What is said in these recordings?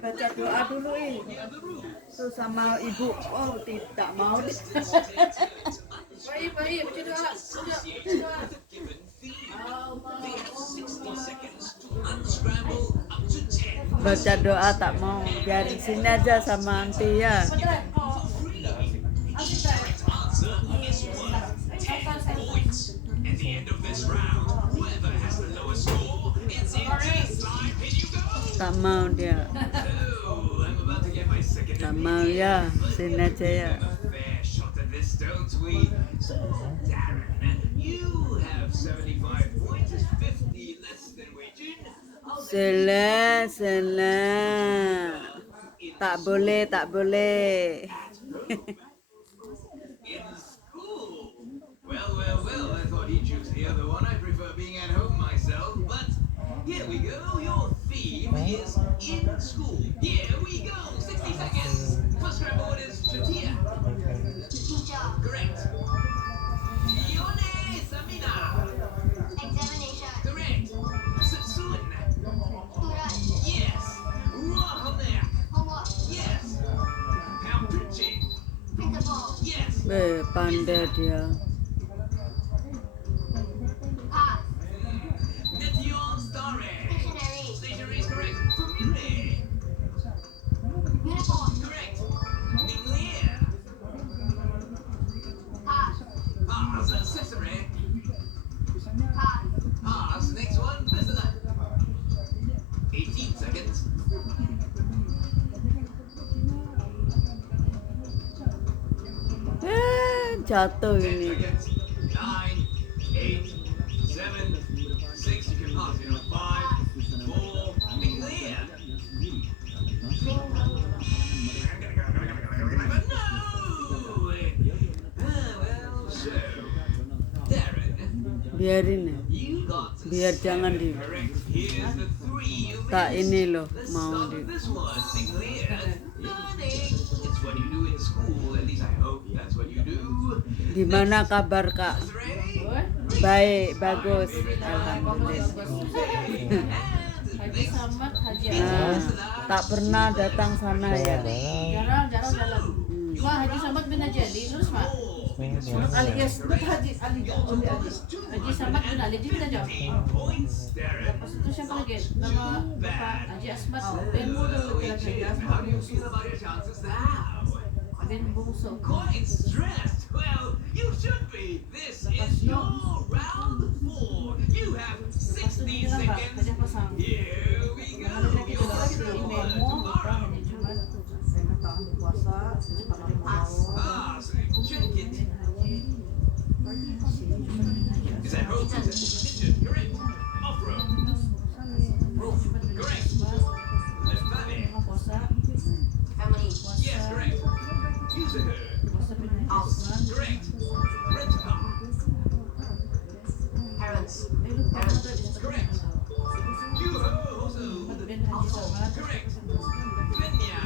Baca doa dulu tuh sama ibu. Oh, tidak mau. Baik, baca doa. Baca doa tak mau, biarin sini aja sama anti ya. Tak mau dia. Tak mau ya, sini aja ya. Sela. Tak boleh. Well, I thought he'd choose the other one. I prefer being at home myself, but here we go. Your theme is in school. Here we go. 60 seconds. First scramble word is Shatia. Teacher. Correct. Yone Samina. Examination. Correct. Sun. Student. Yes. Wahonek. Homework. Yes. Pampuchi. Principal. Yes. Pandai dia. Pass. Meteor Starry. Dictionary. Stationery is correct. Community. Uniform. Correct. Nuclear. Pass. Pass. Accessory. Pass. Pass. Next one. Listener. 18 seconds. Jatuh ini. 10 seconds. 9, 8, 7, 6. You can pass. 5, 4. Nuclear. But no. Well, so Darren, Biarin ya. you got Biar jangan di. correct. Here's the 3 you Tak missed. ini loh Let's mau start di. with this one. Nuclear. Learning. It's what you do in school. At least I hope that's what you do. Gimana kabar Kak? Three. Baik, bagus. Alhamdulillah. Haji Samad, Haji Nah, tak pernah datang sana ya. jarang jalan. Wah, Haji Samad bin Haji Ali, terus Mak. Alias Haji Samad bin Ali kita jawab. Points, Darren. Pas itu siapa lagi? Nama Bapak Haji Asmat bin How do you feel about your chances now? Bungsu. Quite stressed. Well, you should be. This is your round 4. You have 60 seconds. Here we go. Your first word tomorrow. Pass. Check it. Is that road? Pigeon. Correct. Off-road. Roof. Correct. Left family. Family. Yes, correct. Music. House. Correct. Rent a car. Parents. Correct. You also. Correct. Kenya.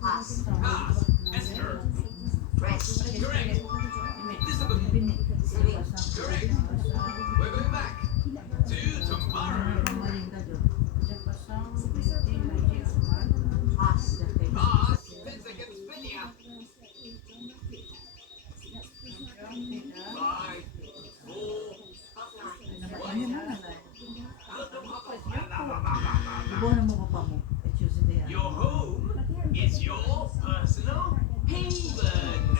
Pass. Pass. Esther. Rest. Correct. Elizabeth. Swimming. Correct. We're going back to tomorrow. Pass. Pass. 10 seconds. Kenya. 5, 4, 1. Your home is your personal haven.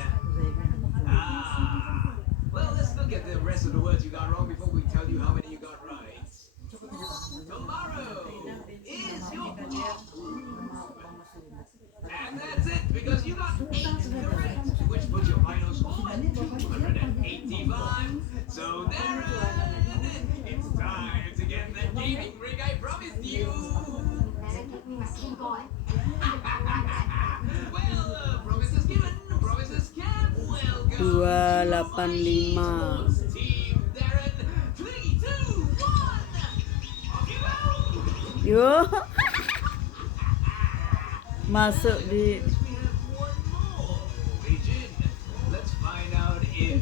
Well, let's look at the rest of the words you got wrong before we tell you how many you got right. Tomorrow is your and that's it, because you got 8 correct, which puts your final score at 285. So, Darren, it's time to get the gaming rig I promised you. Never give me my keyboard. Well, promises given, promises kept. Welcome 285. Team Darren. 3, 2, 1. Off you go. Yo. Masuk di We have one more. Regine, let's find out if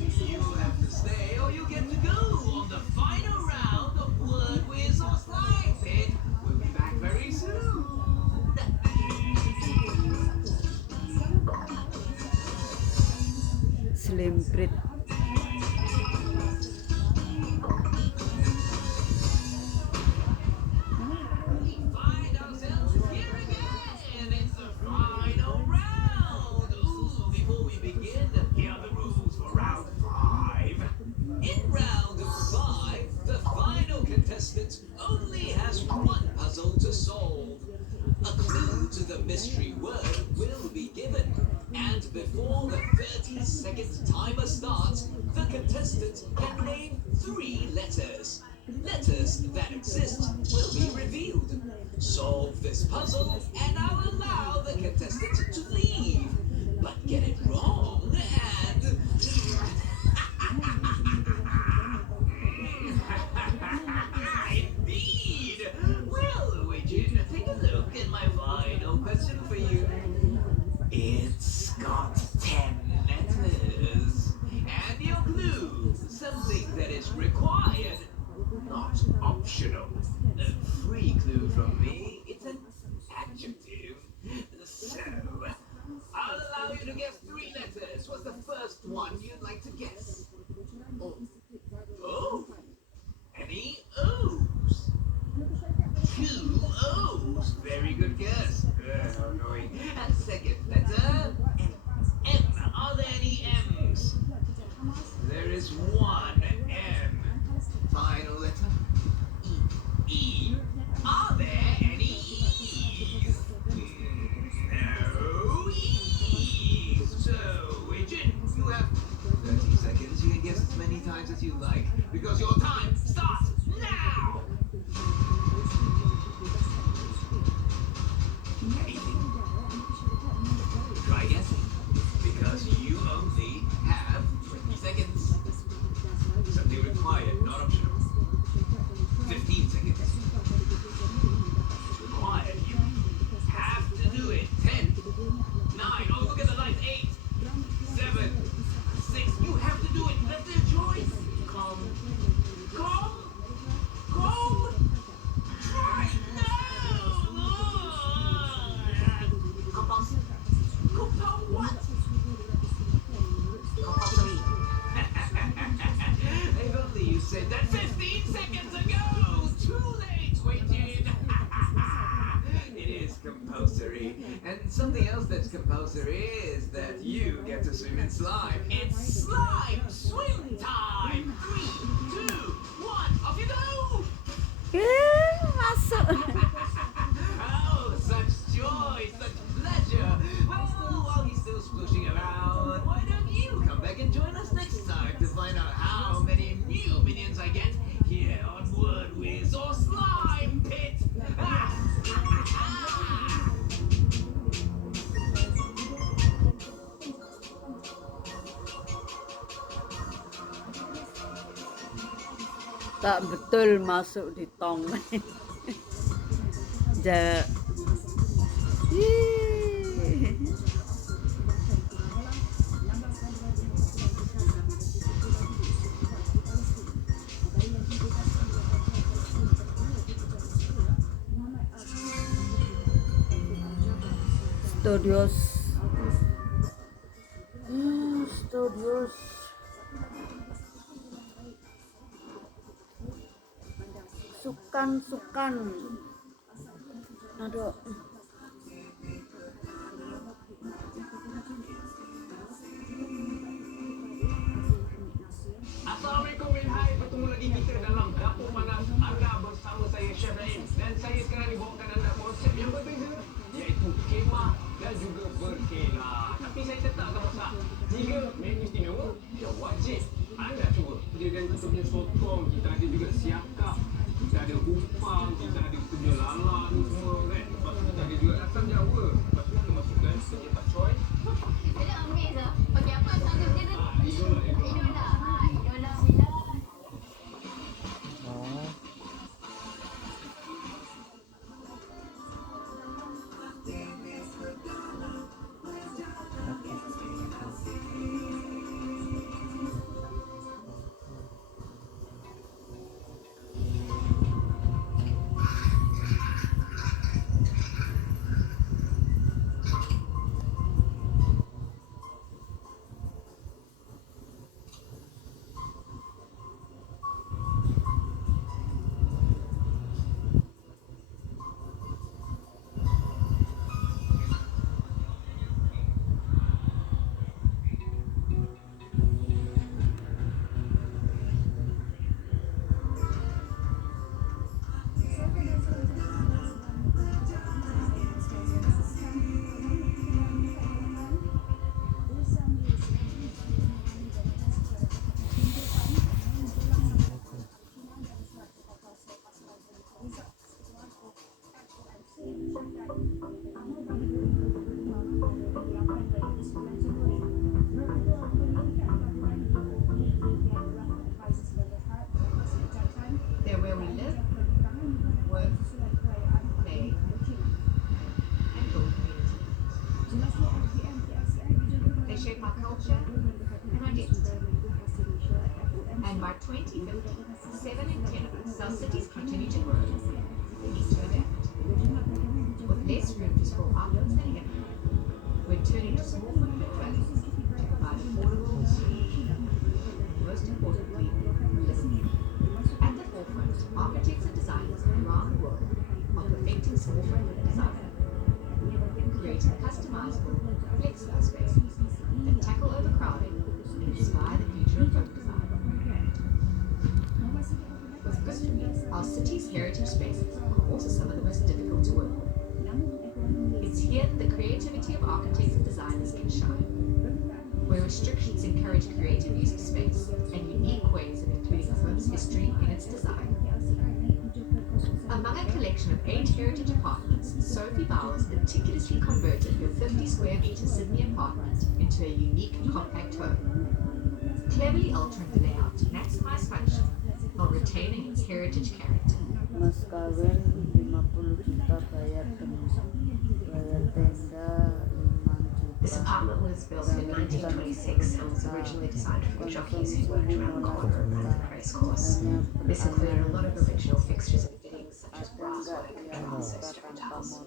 Slim Bread. Find ourselves here again. It's the final round. Ooh, before we begin, here are the rules for round 5. In round 5, the final contestant only has one puzzle to solve. A clue to the mystery word will be given, and before the 30-second timer starts, the contestant can name 3 letters. Letters that exist will be revealed. Solve this puzzle, and I'll allow the contestant to leave. But get it wrong, and... Indeed! Well, Widget, take a look at my final question for you. It's got 10 letters. And your clue, something that is required, not optional. A free clue from me, it's an adjective. So, I'll allow you to guess 3 letters. What's the first one you'd like to guess? Oh, any O's? 2 O's. Very good guess. Annoying. And second letter, M. Are there any M's? There is one M. Final letter, E. Are there any E's? No E's. So, Widget, you have 30 seconds. You can guess as many times as you like, because your time starts now. Anything? Try guessing, because you only have 20 seconds. Something required, not optional. 15 seconds. It's required. You have to do it. 10, 9. Oh, look at the lights. 8, 7, 6. You have to do it. That's their choice. Come. Try. No. Compulsory. What? Compulsory. If only you said that 15 seconds ago! Too late, Widget! It is compulsory. And something else that's compulsory is that you get to swim in slime. It's slime swim time! 3, 2, 1, off you go! Masuk. Oh, such joy, such pleasure. Well, while he's still splooshing around, why don't you come back and join us next time to find out how many new minions I get here on Word Whiz or Slime Pit. Tak betul masuk di tong. Ja. Yeay. Studios. Studios. Sukan. Aduh. Assalamualaikum Wilhai, bertemu lagi kita dalam Dapur Panas. Anda bersama saya Chef Rahim, dan saya sekarang dibawakan anda konsep yang berbeza, iaitu kemah dan juga berkelah. Tapi saya tetap akan masak 3 menu istimewa yang wajib anda cuba. Dia dan kita punya sotong, kita ada juga siakap, kita ada upang, kita ada punya lalat ni semua kan. Lepas tu kita ada juga asam Jawa. Lepas tu kita masukkan punya pakcoy. Saya amazed lah. Pakai apa satu dia tu? Idola. Idola. Idola bila. celebrate our culture and identity. And by 2050, 7 in 10 of us, our cities continue to grow. We need to adapt. With less room to store outlets than ever, we're turning to small footprint dwellings to provide affordable, most importantly, living. At the forefront, architects and designers around the world are perfecting small footprint design, creating customizable, flexible spaces that tackle overcrowding and inspire the future of home design. With good, our city's heritage spaces are also some of the most difficult to work with. It's here that the creativity of architects and designers can shine, where restrictions encourage creative use of space and unique ways of including a home's history in its design. Among a collection of 8 heritage apartments, Sophie Bowers meticulously converted her 50 square metre Sydney apartment into a unique compact home, cleverly altering the layout to maximise function while retaining its heritage character. Mas kawin 50 juta bayar tenda 5 This juta. apartment was built in 1926 and was originally designed for the jockeys who worked around the corner of the race course. This included a lot of original fixtures and fittings such as brasswork and transverse tiles.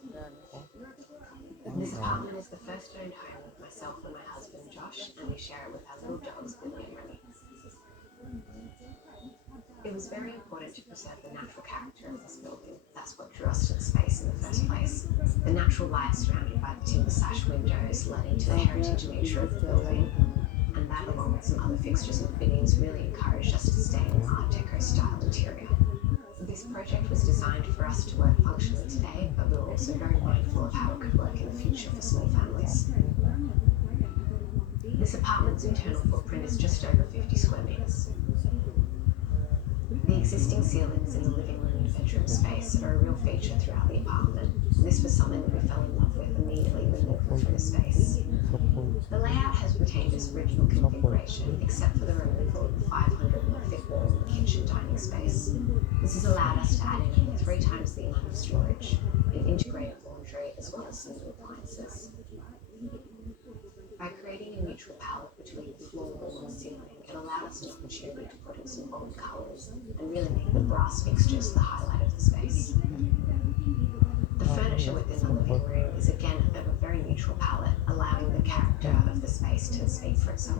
This apartment is the first owned home with myself and my husband Josh, and we share it with our little dogs Billy and Remy. It was very important to preserve the natural character of this building. That's what drew us to the space in the first place. The natural light surrounded by the timber sash windows led into the heritage nature of the building, and that along with some other fixtures and fittings really encouraged us to stay in an Art Deco style interior. This project was designed for us to work functionally today, but we were also very mindful of how it could work in the future for small families. This apartment's internal footprint is just over 50 square metres. The existing ceilings in the living room and bedroom space are a real feature throughout the apartment. This was something that we fell in love with immediately when walking through the space. The layout has retained its original configuration, except for the removal of the 500mm thick wall in the kitchen dining space. This has allowed us to add in over 3 times the amount of storage, an integrated laundry, as well as some new appliances. By creating a neutral palette between floor, wall and ceiling, it allowed us an opportunity to put in some bold colours and really make the brass fixtures the highlight of the space. The furniture within the living room is again of a very neutral palette, allowing the character of the space to speak for itself.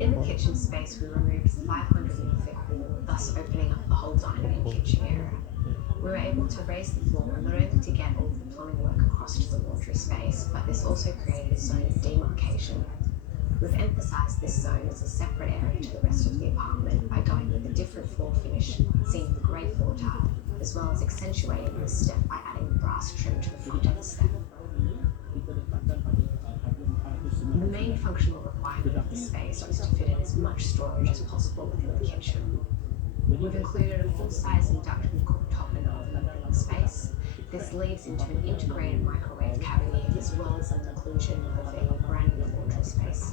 In the kitchen space, we removed the 500mm thick wall, thus opening up the whole dining and kitchen area. We were able to raise the floor not only to get all the plumbing work across to the laundry space, but this also created a zone of demarcation. We've emphasised this zone as a separate area to the rest of the apartment by going with a different floor finish, seeing the grey floor tile, as well as accentuating this step by adding brass trim to the front of the step. The main functional requirement of the space was to fit in as much storage as possible within the kitchen. We've included a full-size induction cooktop and oven in the space. This leads into an integrated microwave cavity as well as an inclusion of a brand new laundry space.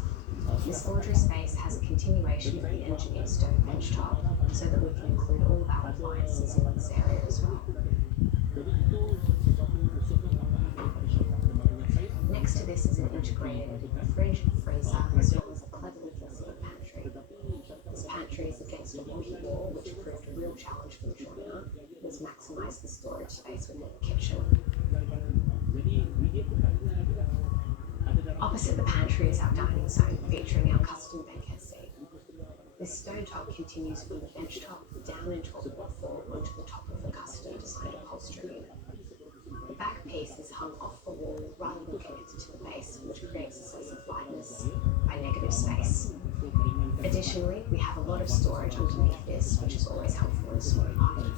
This laundry space has a continuation of the engineered stone bench top so that we can include all of our appliances in this area as well. Next to this is an integrated fridge, freezer, as well as a cleverly conceived pantry. This pantry is against a wooden wall, which proved a real challenge for the joiner. It has maximised the storage space within the kitchen. Opposite the pantry is our dining zone, featuring our custom banquet seat. This stone top continues from the bench top down into a waterfall onto the top of the custom designed upholstery unit. The back piece is hung off the wall rather than connected to the base, which creates a sense of lightness by negative space. Additionally, we have a lot of storage underneath this, which is always helpful in a small apartment.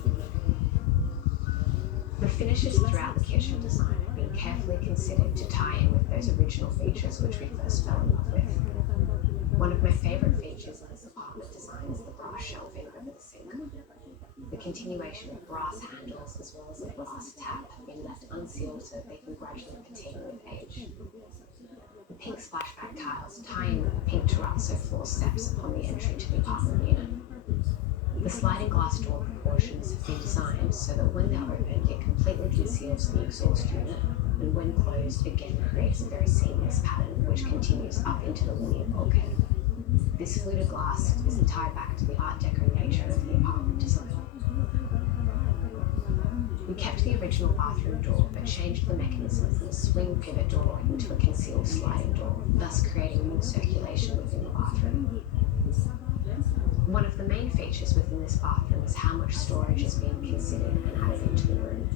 The finishes throughout the kitchen design have been carefully considered to tie in with those original features which we first fell in love with. One of my favourite features of this apartment design is the brass shelving over the sink. The continuation of brass handles as well as a brass tap have been left unsealed so that they can gradually fatigue with age. The pink splashback tiles tie in with the pink terrazzo floor steps upon the entry to the apartment unit. The sliding glass door proportions have been designed so that when they're opened, it completely conceals the exhaust unit, and when closed, again creates a very seamless pattern which continues up into the linear bulkhead. This fluted glass is tied back to the Art Deco nature of the apartment design. We kept the original bathroom door but changed the mechanism from a swing pivot door into a concealed sliding door, thus creating more circulation within the bathroom. One of the main features within this bathroom is how much storage is being considered and added into the room.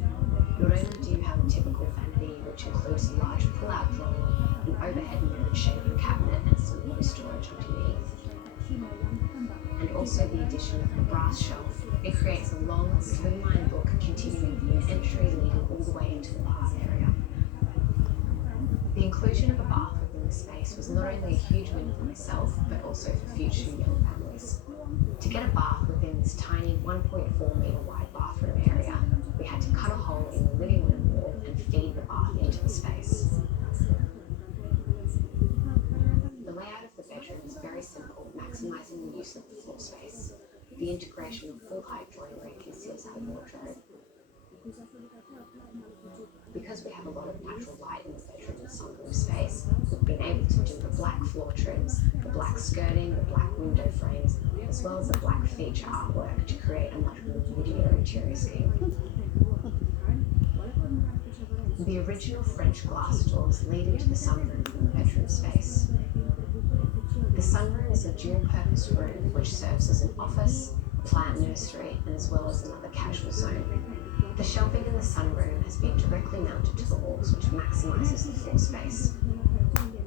Not only do you have a typical vanity, which includes a large pull-out drawer, an overhead mirrored shaving cabinet and some low storage underneath, and also the addition of a brass shelf. It creates a long, slimline look continuing from the entry leading all the way into the bath area. The inclusion of a bath within the space was not only a huge win for myself, but also for future young families. To get a bath within this tiny 1.4 metre wide bathroom area, we had to cut a hole in the living room wall and feed the bath into the space. The layout of the bedroom is very simple, maximising the use of the floor space. The integration of full-height joinery conceals our wardrobe. Because we have a lot of natural light in the bedroom and sunroom space, we've been able to do the black floor trims, the black skirting, the black window frames, as well as the black feature artwork to create a much more moodier interior scheme. The original French glass doors lead into the sunroom from the bedroom space. The sunroom is a dual-purpose room which serves as an office, plant nursery, and as well as another casual zone. The shelving in the sunroom has been directly mounted to the walls, which maximises the floor space.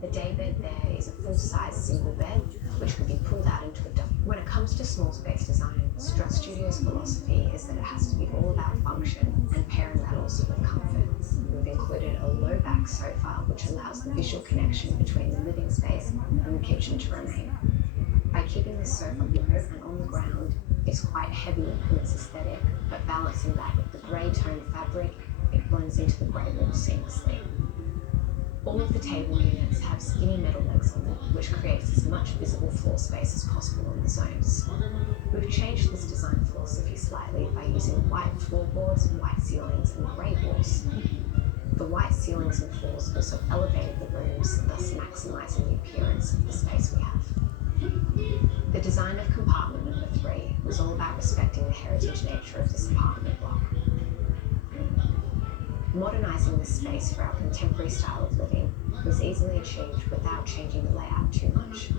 The daybed there is a full-size single bed, which could be pulled out into a double. When it comes to small space design, Strut Studio's philosophy is that it has to be all about function and pairing that also with comfort. We've included a low-back sofa, which allows the visual connection between the living space and the kitchen to remain. By keeping the sofa low and on the ground, it's quite heavy in its aesthetic, but balancing that with the grey tone fabric, it blends into the grey wall seamlessly. All of the table units have skinny metal legs on them, which creates as much visible floor space as possible in the zones. We've changed this design philosophy slightly by using white floorboards, white ceilings, and grey walls. The white ceilings and floors also elevated the rooms, thus maximising the appearance of the space we have. The design of compartment number 3 was all about respecting the heritage nature of this apartment block. Modernising this space for our contemporary style of living was easily achieved without changing the layout too much.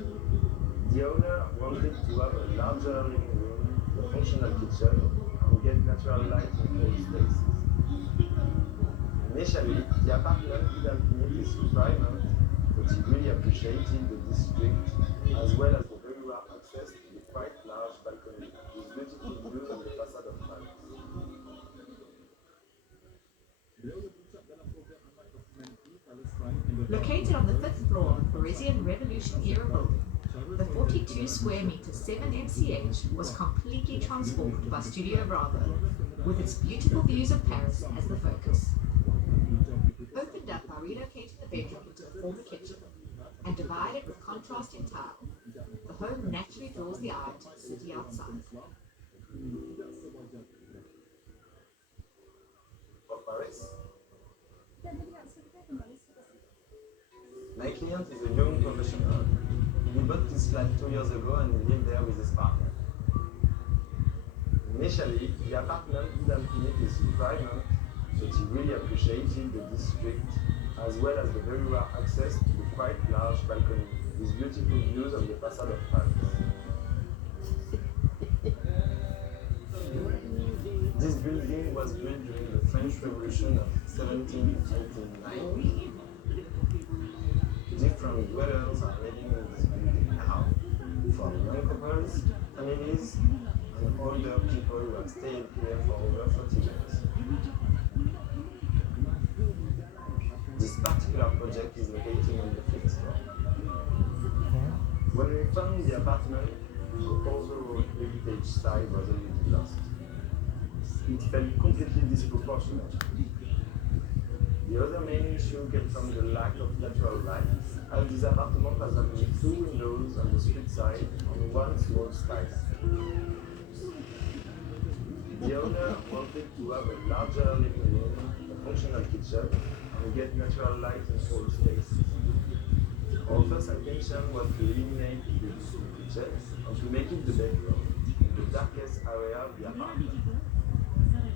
The owner wanted to have a larger living room, a functional kitchen, and get natural light in all spaces. Initially, the apartment didn't meet his requirement, but he really appreciated the district as well as the very rare access to the quite large balcony with beautiful views on the facade of Paris. Located on the 5th floor of Parisian Revolution-era building, the 42 square meter 7 MCH was completely transformed by Studio Bravo, with its beautiful views of Paris as the focus. Opened up by relocating the bedroom into the former kitchen, and divided with contrasting tile, the home naturally draws the eye to the city outside. For Paris? My client is a young professional. He bought this flat 2 years ago and he lived there with his partner. Initially, the apartment didn't meet his requirement, but he really appreciated the district as well as the very rare access to the quite large balcony with beautiful views of the facade of Paris. This building was built during the French Revolution of 1789. Different dwellers are living in this building now, from young couples, families, and older people who have stayed here for over 40 years. This particular project is located on the 5th floor. When we found the apartment, the overall heritage style was already lost. It felt completely disproportionate. The other main issue came from the lack of natural light, as this apartment has only 2 windows on the street side and 1 small skyscraper. The owner wanted to have a larger living room, a functional kitchen, and get natural light in all spaces. Our first intention was to eliminate the kitchen and to make it the bedroom, the darkest area of the apartment.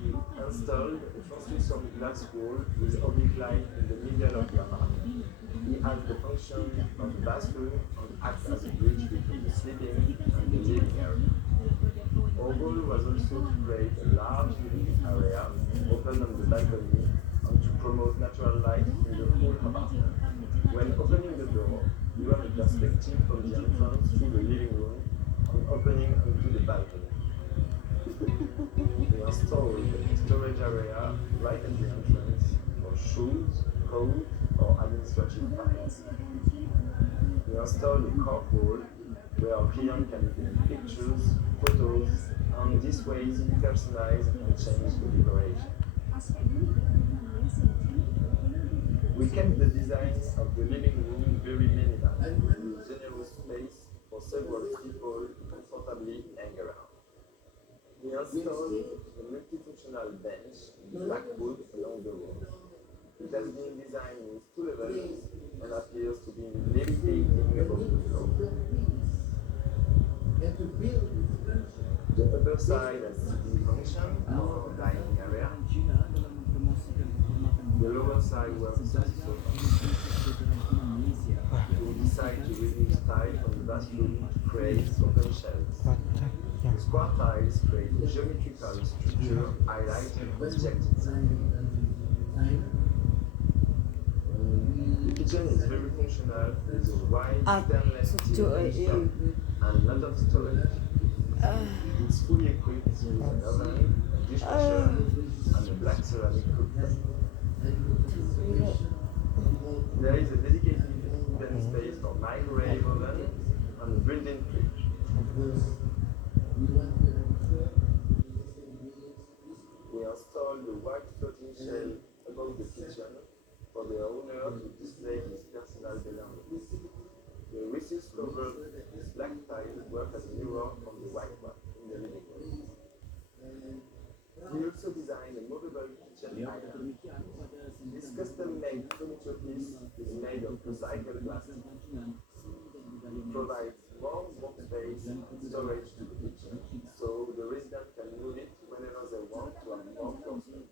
We installed a translucent glass wall with oblique light in the middle of the apartment. It has the function of the bathroom and acts as a bridge between the sleeping and the living area. Our goal was also to create a large living area open on the balcony and to promote natural light in the whole apartment. When opening the door, you have a perspective from the entrance to the living room and opening onto the balcony. We installed a storage area right at the entrance for shoes, coats, or administrative files. We installed a carport where our client can take pictures, photos, and this way personalize and change the decoration. We kept the design of the living room very minimal, with generous space for several people to comfortably hang around. We installed a multifunctional bench with black wood along the wall. It has been designed with two levels and appears to be levitating above the floor. The upper side has sitting function or dining area. The lower side works as a sofa. We decided to remove tiles from the bathroom to create open shelves. The square tiles create a geometrical structure highlighting object inside. The kitchen is very functional with a wide stainless steel stove and a lot of storage. It's fully equipped with an oven, a dishwasher, and a black ceramic cooktop. There is a dedicated hidden space for microwave oven and a built-in fridge. We installed a white floating shell above the kitchen for the owner to display his personal belongings. The recess covered with black tile work as a mirror on the white one in the living room. We also designed a movable kitchen island. This custom-made furniture piece is made of recycled plastic. It provides more workspace and storage to the kitchen, so the resident can move it whenever they want to have more floor space.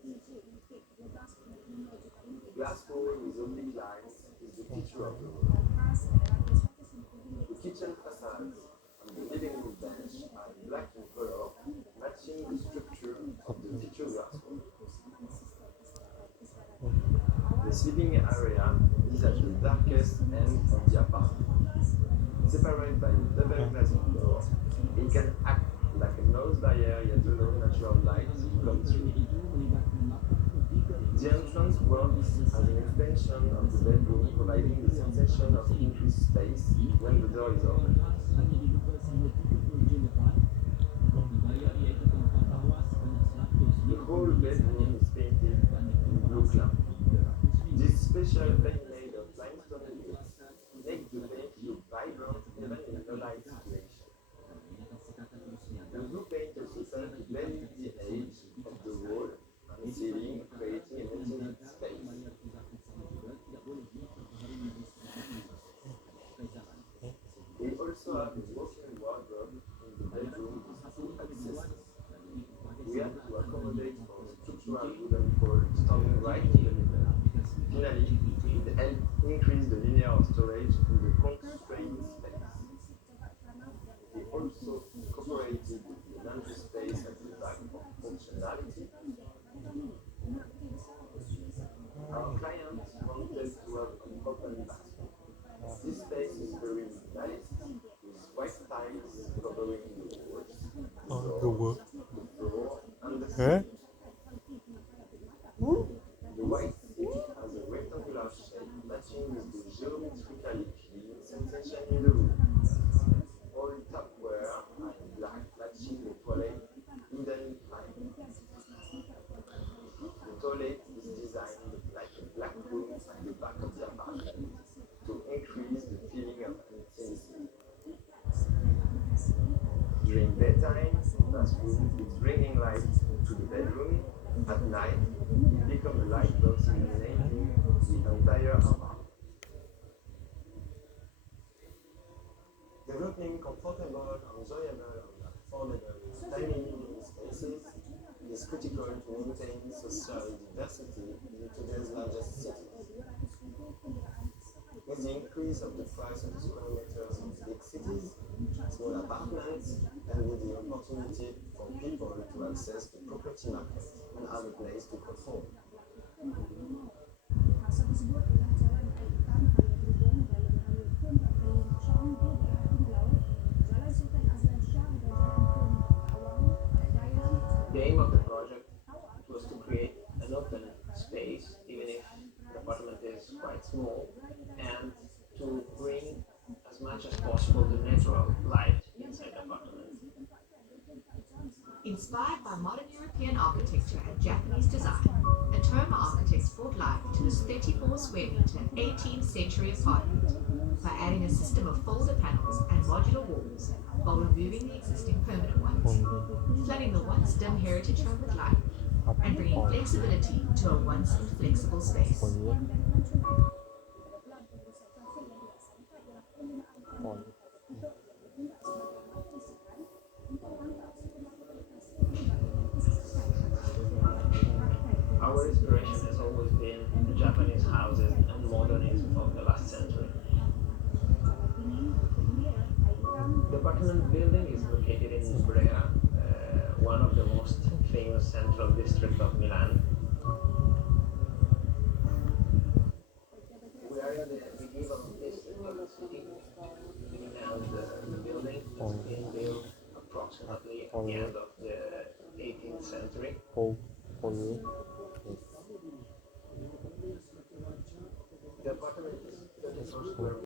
Glass wall with oblique lines is the feature of the room. The kitchen facades and the living room bench are black in color, matching the structure of the feature glass wall. The sleeping area is at the darkest end of the apartment. Separated by a double glazing door, it can act like a noise barrier yet allow natural light to come through. The entrance works as an extension of the bedroom, providing the sensation of increased space when the door is open. The whole bedroom is painted in blue clown. This special paint made of limestone bricks makes the paint look vibrant even in a low light situation. The blue paint also serves to blend the edge of the wall and ceiling, creating an intimate space. We also have a walk-in wardrobe in the bedroom with two accesses. We had to accommodate for the structural wooden pole standing right in the middle. Finally, it helped increase the linear storage in the constrained space. We also incorporated the laundry space at the back for functionality. Our clients wanted to have an open bathroom. This space is very minimalist, with white tiles covering the walls, the floor, and the ceiling. The white seat has a rectangular shape matching with the geometrically clean sensation in the room. All tapware are in black, matching the toilet hidden behind. The toilet is designed like a black room at the back of the apartment to increase the feeling of intimacy. During bedtime, the bathroom is bringing light to the bedroom At night, it becomes a light box illuminating the entire apartment. Developing comfortable, enjoyable, and affordable tiny living spaces is critical to maintain social diversity in today's largest cities. With the increase of the price of square meters in big cities, small apartments, and with the opportunity for people to access the property market and have a place to call home. The aim of the project was to create an open space, even if the apartment is quite small, and to bring as much as possible the natural light inside the apartment. Inspired by modern European architecture and Japanese design, Atoma Architects brought life to this 34 square meter 18th century apartment by adding a system of folder panels and modular walls while removing the existing permanent ones, flooding the once dim heritage home with light and bringing flexibility to a once inflexible space. Our inspiration has always been the Japanese houses and modernism of the last century. The apartment building is located in Brera, one of the most famous central districts of Milan. We are in the medieval district of the city, and the building has been built approximately at the end of the 18th century. The apartment is 34 square